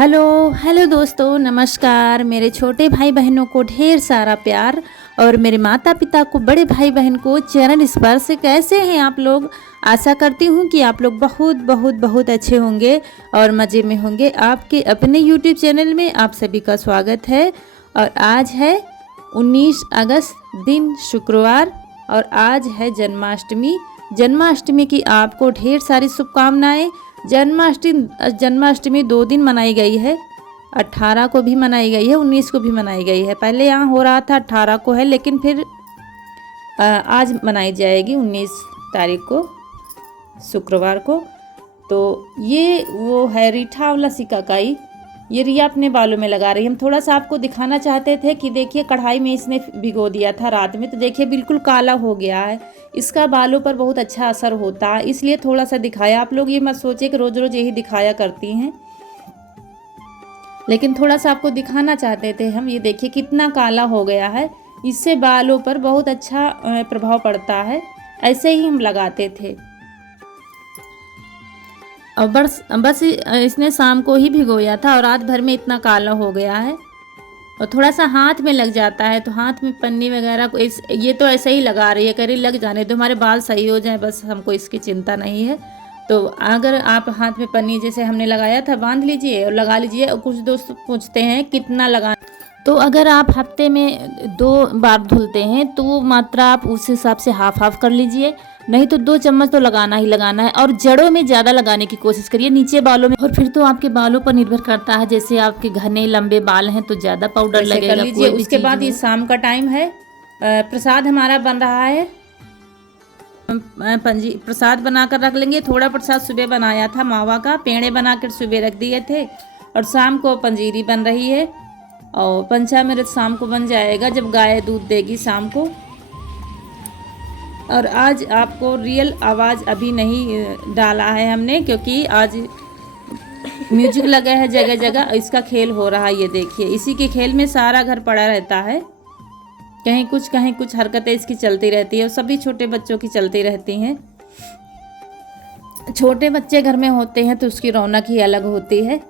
Hello hello दोस्तों, नमस्कार। मेरे छोटे भाई बहनों को ढेर सारा प्यार और मेरे माता पिता को, बड़े भाई बहन को चरण स्पर्श। कैसे हैं आप लोग? आशा करती हूँ कि आप लोग बहुत बहुत बहुत अच्छे होंगे और मज़े में होंगे। आपके अपने यूट्यूब चैनल में आप सभी का स्वागत है। और आज है 19 अगस्त, दिन शुक्रवार, और आज है जन्माष्टमी। जन्माष्टमी की आपको ढेर सारी शुभकामनाएं। जन्माष्टमी 2 दिन मनाई गई है। 18 को भी मनाई गई है, 19 को भी मनाई गई है। पहले यहाँ हो रहा था 18 को है, लेकिन फिर आज मनाई जाएगी 19 तारीख को, शुक्रवार को। तो ये वो है रीठा वाला सिकाकाई। ये रिया अपने बालों में लगा रही है। हम थोड़ा सा आपको दिखाना चाहते थे कि देखिए, कढ़ाई में इसने भिगो दिया था रात में, तो देखिए बिल्कुल काला हो गया है। इसका बालों पर बहुत अच्छा असर होता है, इसलिए थोड़ा सा दिखाया। आप लोग ये मत सोचिए कि रोज रोज यही दिखाया करती हैं, लेकिन थोड़ा सा आपको दिखाना चाहते थे हम। ये देखिए कितना काला हो गया है। इससे बालों पर बहुत अच्छा प्रभाव पड़ता है। ऐसे ही हम लगाते थे। और बस इसने शाम को ही भिगोया था और रात भर में इतना काला हो गया है। और थोड़ा सा हाथ में लग जाता है, तो हाथ में पन्नी वगैरह को ये तो ऐसे ही लगा रही है, कह रही लग जाने तो हमारे बाल सही हो जाए, बस हमको इसकी चिंता नहीं है। तो अगर आप हाथ में पन्नी जैसे हमने लगाया था, बांध लीजिए और लगा लीजिए। और कुछ दोस्त पूछते हैं कितना लगा, तो अगर आप हफ्ते में 2 बार धुलते हैं तो वो मात्रा आप उस हिसाब से हाफ कर लीजिए। नहीं तो 2 चम्मच तो लगाना ही लगाना है। और जड़ों में ज़्यादा लगाने की कोशिश करिए, नीचे बालों में। और फिर तो आपके बालों पर निर्भर करता है, जैसे आपके घने लंबे बाल हैं तो ज़्यादा पाउडर लगेगा। कर लीजिए। उसके बाद ये शाम का टाइम है, प्रसाद हमारा बन रहा है। प्रसाद बनाकर रख लेंगे। थोड़ा प्रसाद सुबह बनाया था, मावा का पेड़े बनाकर सुबह रख दिए थे, और शाम को पंजीरी बन रही है। और पंचामृत शाम को बन जाएगा, जब गाय दूध देगी शाम को। और आज आपको रियल आवाज़ अभी नहीं डाला है हमने, क्योंकि आज म्यूजिक लगा है जगह जगह, इसका खेल हो रहा है। ये देखिए, इसी के खेल में सारा घर पड़ा रहता है। कहीं कुछ हरकतें इसकी चलती रहती है, और सभी छोटे बच्चों की चलती रहती हैं। छोटे बच्चे घर में होते हैं तो उसकी रौनक ही अलग होती है।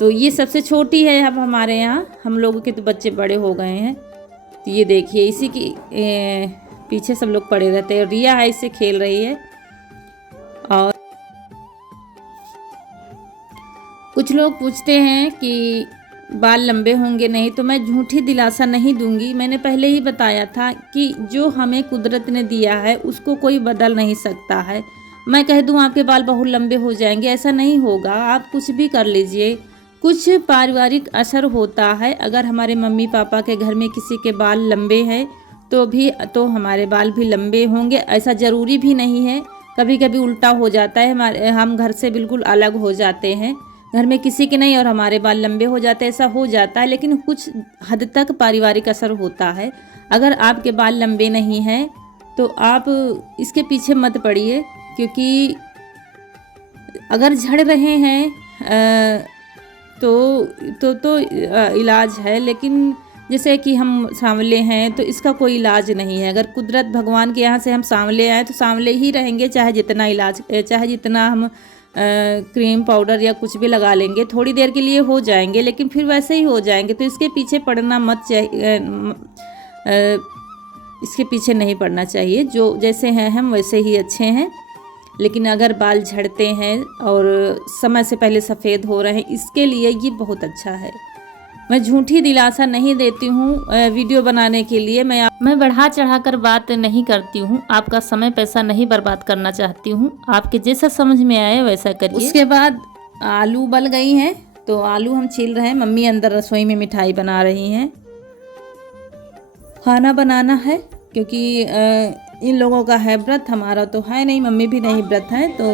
तो ये सबसे छोटी है अब हमारे यहाँ। हम लोगों के तो बच्चे बड़े हो गए हैं। तो ये देखिए, इसी की पीछे सब लोग पड़े रहते हैं। रिया है, इससे खेल रही है। और कुछ लोग पूछते हैं कि बाल लंबे होंगे नहीं, तो मैं झूठी दिलासा नहीं दूंगी। मैंने पहले ही बताया था कि जो हमें कुदरत ने दिया है उसको कोई बदल नहीं सकता है। मैं कह दूं आपके बाल बहुत लंबे हो जाएंगे, ऐसा नहीं होगा। आप कुछ भी कर लीजिए, कुछ पारिवारिक असर होता है। अगर हमारे मम्मी पापा के घर में किसी के बाल लंबे हैं तो हमारे बाल भी लंबे होंगे, ऐसा ज़रूरी भी नहीं है। कभी कभी उल्टा हो जाता है, हम घर से बिल्कुल अलग हो जाते हैं, घर में किसी के नहीं, और हमारे बाल लंबे हो जाते हैं, ऐसा हो जाता है। लेकिन कुछ हद तक पारिवारिक असर होता है। अगर आपके बाल लंबे नहीं हैं तो आप इसके पीछे मत पड़िए, क्योंकि अगर झड़ रहे हैं तो इलाज है। लेकिन जैसे कि हम सांवले हैं तो इसका कोई इलाज नहीं है। अगर कुदरत भगवान के यहाँ से हम सांवले आए तो सांवले ही रहेंगे, चाहे जितना हम क्रीम पाउडर या कुछ भी लगा लेंगे, थोड़ी देर के लिए हो जाएंगे, लेकिन फिर वैसे ही हो जाएंगे। तो इसके पीछे पड़ना मत चाहिए, इसके पीछे नहीं पड़ना चाहिए। जो जैसे हैं हम वैसे ही अच्छे हैं। लेकिन अगर बाल झड़ते हैं और समय से पहले सफ़ेद हो रहे हैं, इसके लिए ये बहुत अच्छा है। मैं झूठी दिलासा नहीं देती हूँ वीडियो बनाने के लिए। मैं बढ़ा चढ़ा कर बात नहीं करती हूँ। आपका समय पैसा नहीं बर्बाद करना चाहती हूँ। आपके जैसा समझ में आए वैसा करिए। उसके बाद आलू उबल गई हैं, तो आलू हम छील रहे हैं। मम्मी अंदर रसोई में मिठाई बना रही हैं। खाना बनाना है, क्योंकि इन लोगों का है व्रत, हमारा तो है नहीं, मम्मी भी नहीं व्रत है। तो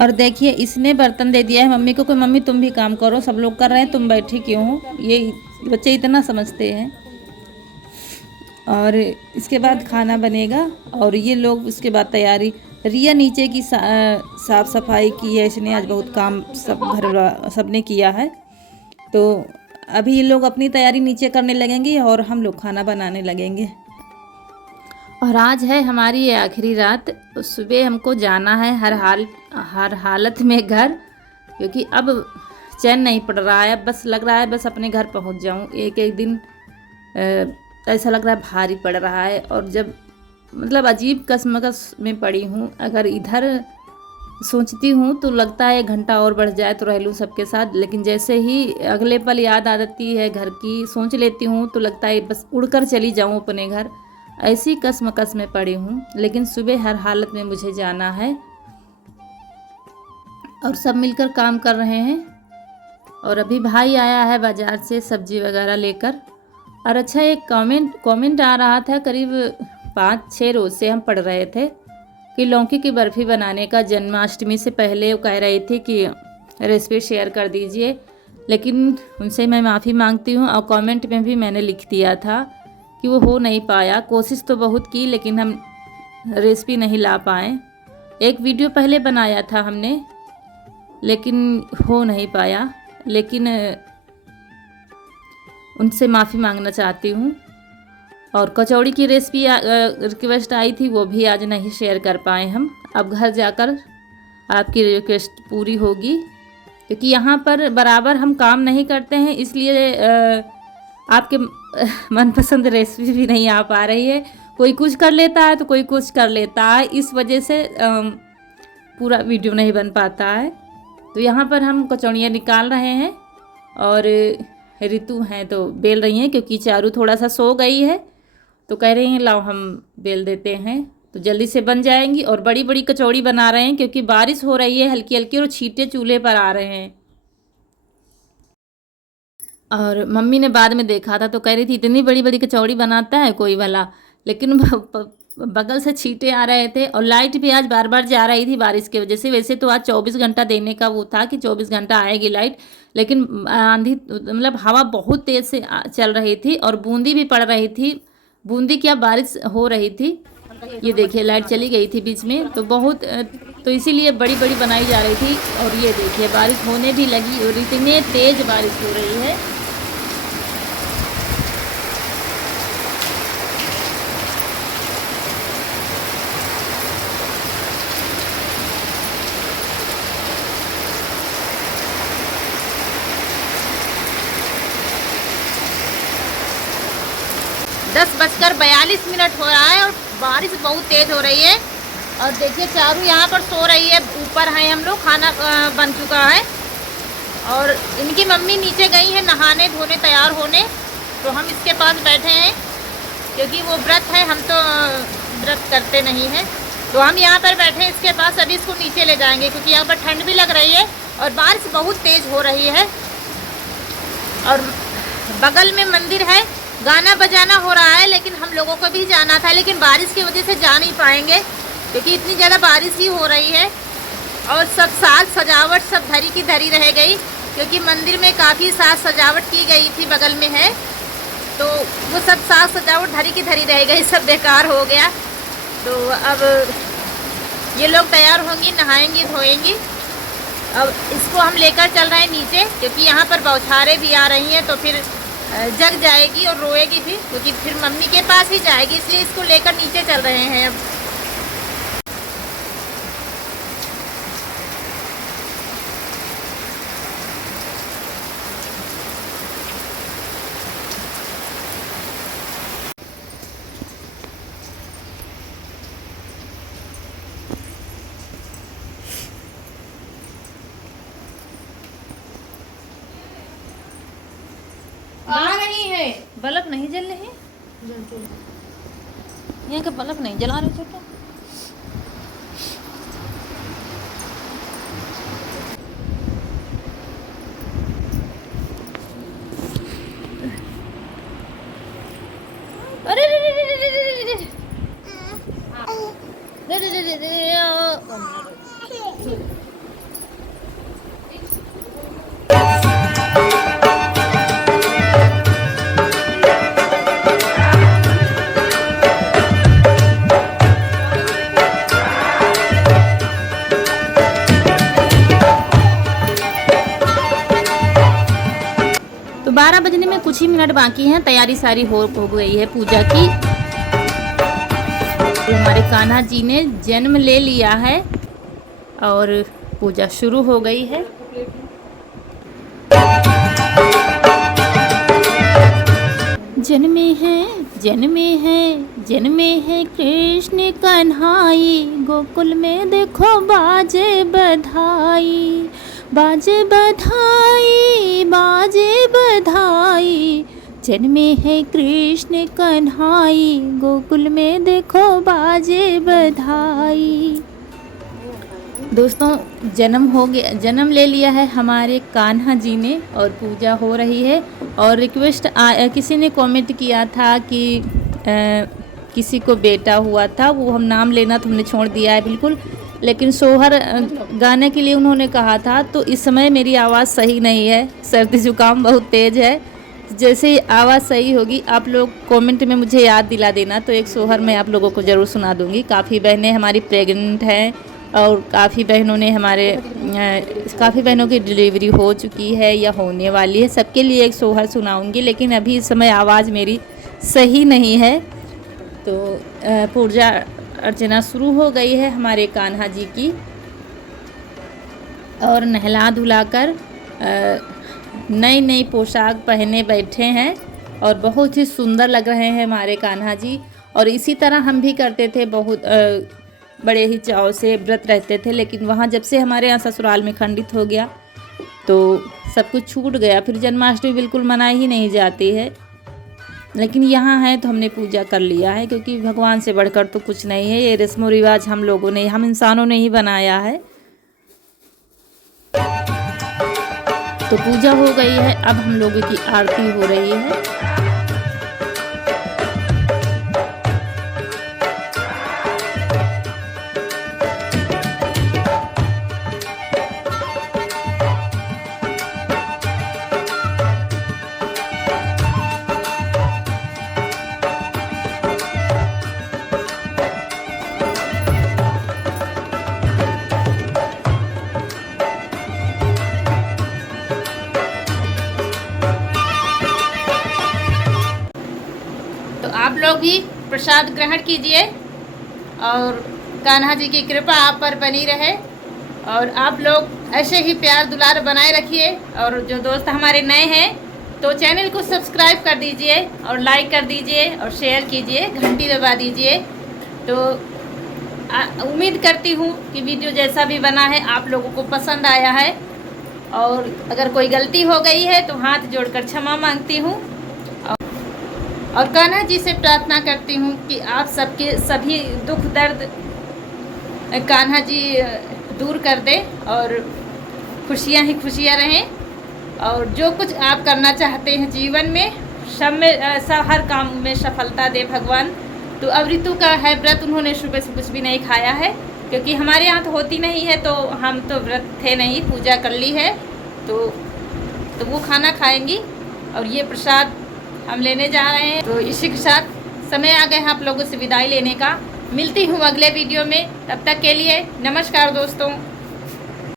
और देखिए, इसने बर्तन दे दिया है मम्मी को कि मम्मी तुम भी काम करो, सब लोग कर रहे हैं, तुम बैठी क्यों हो। ये बच्चे इतना समझते हैं। और इसके बाद खाना बनेगा, और ये लोग उसके बाद तैयारी। रिया नीचे की साफ़ सफाई की है इसने, आज बहुत काम सब घर सबने किया है। तो अभी ये लोग अपनी तैयारी नीचे करने लगेंगे और हम लोग खाना बनाने लगेंगे। और आज है हमारी ये आखिरी रात। सुबह हमको जाना है हर हालत में घर, क्योंकि अब चैन नहीं पड़ रहा है। बस लग रहा है बस अपने घर पहुंच जाऊं। एक एक दिन ऐसा लग रहा है भारी पड़ रहा है, और जब मतलब अजीब कसमकस में पड़ी हूँ। अगर इधर सोचती हूँ तो लगता है 1 घंटा और बढ़ जाए तो रह लूँ सबके साथ, लेकिन जैसे ही अगले पल याद आ जाती है घर की, सोच लेती हूँ तो लगता है बस उड़कर चली जाऊँ अपने घर। ऐसी कसमकस में पड़ी हूँ, लेकिन सुबह हर हालत में मुझे जाना है और सब मिलकर काम कर रहे हैं। और अभी भाई आया है बाज़ार से सब्जी वगैरह लेकर। और अच्छा, एक कमेंट आ रहा था, करीब 5-6 रोज़ से हम पढ़ रहे थे कि लौकी की बर्फ़ी बनाने का जन्माष्टमी से पहले वो कह रही थी कि रेसिपी शेयर कर दीजिए, लेकिन उनसे मैं माफ़ी मांगती हूँ। और कमेंट में भी मैंने लिख दिया था कि वो हो नहीं पाया। कोशिश तो बहुत की, लेकिन हम रेसिपी नहीं ला पाए। एक वीडियो पहले बनाया था हमने, लेकिन हो नहीं पाया। लेकिन उनसे माफ़ी मांगना चाहती हूँ। और कचौड़ी की रेसिपी रिक्वेस्ट आई थी, वो भी आज नहीं शेयर कर पाए हम। अब घर जाकर आपकी रिक्वेस्ट पूरी होगी, क्योंकि यहाँ पर बराबर हम काम नहीं करते हैं, इसलिए आपके मनपसंद रेसिपी भी नहीं आ पा रही है। कोई कुछ कर लेता है तो कोई कुछ कर लेता है, इस वजह से पूरा वीडियो नहीं बन पाता है। तो यहाँ पर हम कचौड़ियाँ निकाल रहे हैं और ऋतु हैं तो बेल रही हैं, क्योंकि चारू थोड़ा सा सो गई है तो कह रही हैं लाओ हम बेल देते हैं, तो जल्दी से बन जाएंगी। और बड़ी बड़ी कचौड़ी बना रहे हैं क्योंकि बारिश हो रही है हल्की हल्की, और छींटे चूल्हे पर आ रहे हैं। और मम्मी ने बाद में देखा था तो कह रही थी इतनी बड़ी बड़ी कचौड़ी बनाता है कोई भला, लेकिन बगल से छींटे आ रहे थे। और लाइट भी आज बार बार जा रही थी बारिश की वजह से। वैसे तो आज 24 घंटा देने का वो था कि 24 घंटा आएगी लाइट, लेकिन आंधी मतलब हवा बहुत तेज़ से चल रही थी और बूंदी भी पड़ रही थी। बूंदी क्या, बारिश हो रही थी। ये देखिए लाइट चली गई थी बीच में, तो इसीलिए बड़ी बड़ी बनाई जा रही थी। और ये देखिए बारिश होने भी लगी और इतने तेज़ बारिश हो रही है। दस 10:42 हो रहा है और बारिश बहुत तेज़ हो रही है। और देखिए चारू यहाँ पर सो रही है, ऊपर हैं हम लोग, खाना बन चुका है। और इनकी मम्मी नीचे गई है नहाने धोने तैयार होने, तो हम इसके पास बैठे हैं क्योंकि वो व्रत है, हम तो व्रत करते नहीं हैं। तो हम यहाँ पर बैठे हैं इसके पास। अभी इसको नीचे ले जाएंगे क्योंकि यहाँ पर ठंड भी लग रही है और बारिश बहुत तेज़ हो रही है। और बगल में मंदिर है, गाना बजाना हो रहा है, लेकिन हम लोगों को भी जाना था, लेकिन बारिश की वजह से जा नहीं पाएंगे क्योंकि इतनी ज़्यादा बारिश ही हो रही है। और सब साज सजावट सब धरी की धरी रह गई, क्योंकि मंदिर में काफ़ी साज सजावट की गई थी, बगल में है, तो वो सब साज सजावट धरी की धरी रह गई, सब बेकार हो गया। तो अब ये लोग तैयार होंगी, नहाएंगी धोएंगी। अब इसको हम लेकर चल रहे हैं नीचे, क्योंकि यहाँ पर बौछारें भी आ रही हैं, तो फिर जग जाएगी और रोएगी भी, क्योंकि फिर मम्मी के पास ही जाएगी, इसलिए इसको लेकर नीचे चल रहे हैं अब। आ रही है। बल्ब नहीं जल रहे हैं, यहाँ का बल्ब नहीं जला रहे छोटा। अरे रे रे रे रे रे रे रे रे। रे रे रे रे रे। तो 12 बजने में कुछ ही मिनट बाकी हैं, तैयारी सारी हो गई है पूजा की। तो हमारे कान्हा जी ने जन्म ले लिया है और पूजा शुरू हो गई है। जन्मे हैं कृष्ण कन्हाई, गोकुल में देखो बाजे बधाई, बाजे बधाई, बाजे बधाई। जन्मे हैं कृष्ण कन्हाई, गोकुल में देखो बाजे बधाई। दोस्तों जन्म ले लिया है हमारे कान्हा जी ने और पूजा हो रही है। और रिक्वेस्ट किसी ने कमेंट किया था कि किसी को बेटा हुआ था, वो हम नाम लेना तो हमने छोड़ दिया है बिल्कुल, लेकिन सोहर गाने के लिए उन्होंने कहा था। तो इस समय मेरी आवाज़ सही नहीं है, सर्दी जुकाम बहुत तेज़ है। जैसे ही आवाज़ सही होगी आप लोग कमेंट में मुझे याद दिला देना, तो एक सोहर मैं आप लोगों को ज़रूर सुना दूँगी। काफ़ी बहनें हमारी प्रेग्नेंट हैं और काफ़ी बहनों की डिलीवरी हो चुकी है या होने वाली है, सबके लिए एक सोहर सुनाऊंगी। लेकिन अभी इस समय आवाज़ मेरी सही नहीं है। तो पूजा अर्चना शुरू हो गई है हमारे कान्हा जी की और नहला धुलाकर नई पोशाक पहने बैठे हैं और बहुत ही सुंदर लग रहे हैं हमारे कान्हा जी। और इसी तरह हम भी करते थे, बहुत बड़े ही चाव से व्रत रहते थे। लेकिन वहाँ जब से हमारे यहाँ ससुराल में खंडित हो गया तो सब कुछ छूट गया, फिर जन्माष्टमी बिल्कुल मनाई ही नहीं जाती है। लेकिन यहाँ है तो हमने पूजा कर लिया है, क्योंकि भगवान से बढ़कर तो कुछ नहीं है। ये रस्म रिवाज हम इंसानों ने ही बनाया है। तो पूजा हो गई है, अब हम लोगों की आरती हो रही है। तो आप लोग भी प्रसाद ग्रहण कीजिए और कान्हा जी की कृपा आप पर बनी रहे और आप लोग ऐसे ही प्यार दुलार बनाए रखिए। और जो दोस्त हमारे नए हैं तो चैनल को सब्सक्राइब कर दीजिए और लाइक कर दीजिए और शेयर कीजिए, घंटी दबा दीजिए। तो उम्मीद करती हूँ कि वीडियो जैसा भी बना है आप लोगों को पसंद आया है। और अगर कोई गलती हो गई है तो हाथ जोड़कर क्षमा मांगती हूँ और कान्हा जी से प्रार्थना करती हूँ कि आप सबके सभी दुख दर्द कान्हा जी दूर कर दे और खुशियाँ ही खुशियाँ रहें। और जो कुछ आप करना चाहते हैं जीवन में सब हर काम में सफलता दे भगवान। तो अब ऋतु का है व्रत, उन्होंने सुबह से कुछ भी नहीं खाया है, क्योंकि हमारे यहाँ तो होती नहीं है, तो हम तो व्रत थे नहीं, पूजा कर ली है। तो वो खाना खाएंगी और ये प्रसाद हम लेने जा रहे हैं। तो इसी के साथ समय आ गए हैं आप लोगों से विदाई लेने का। मिलती हूँ अगले वीडियो में, तब तक के लिए नमस्कार दोस्तों।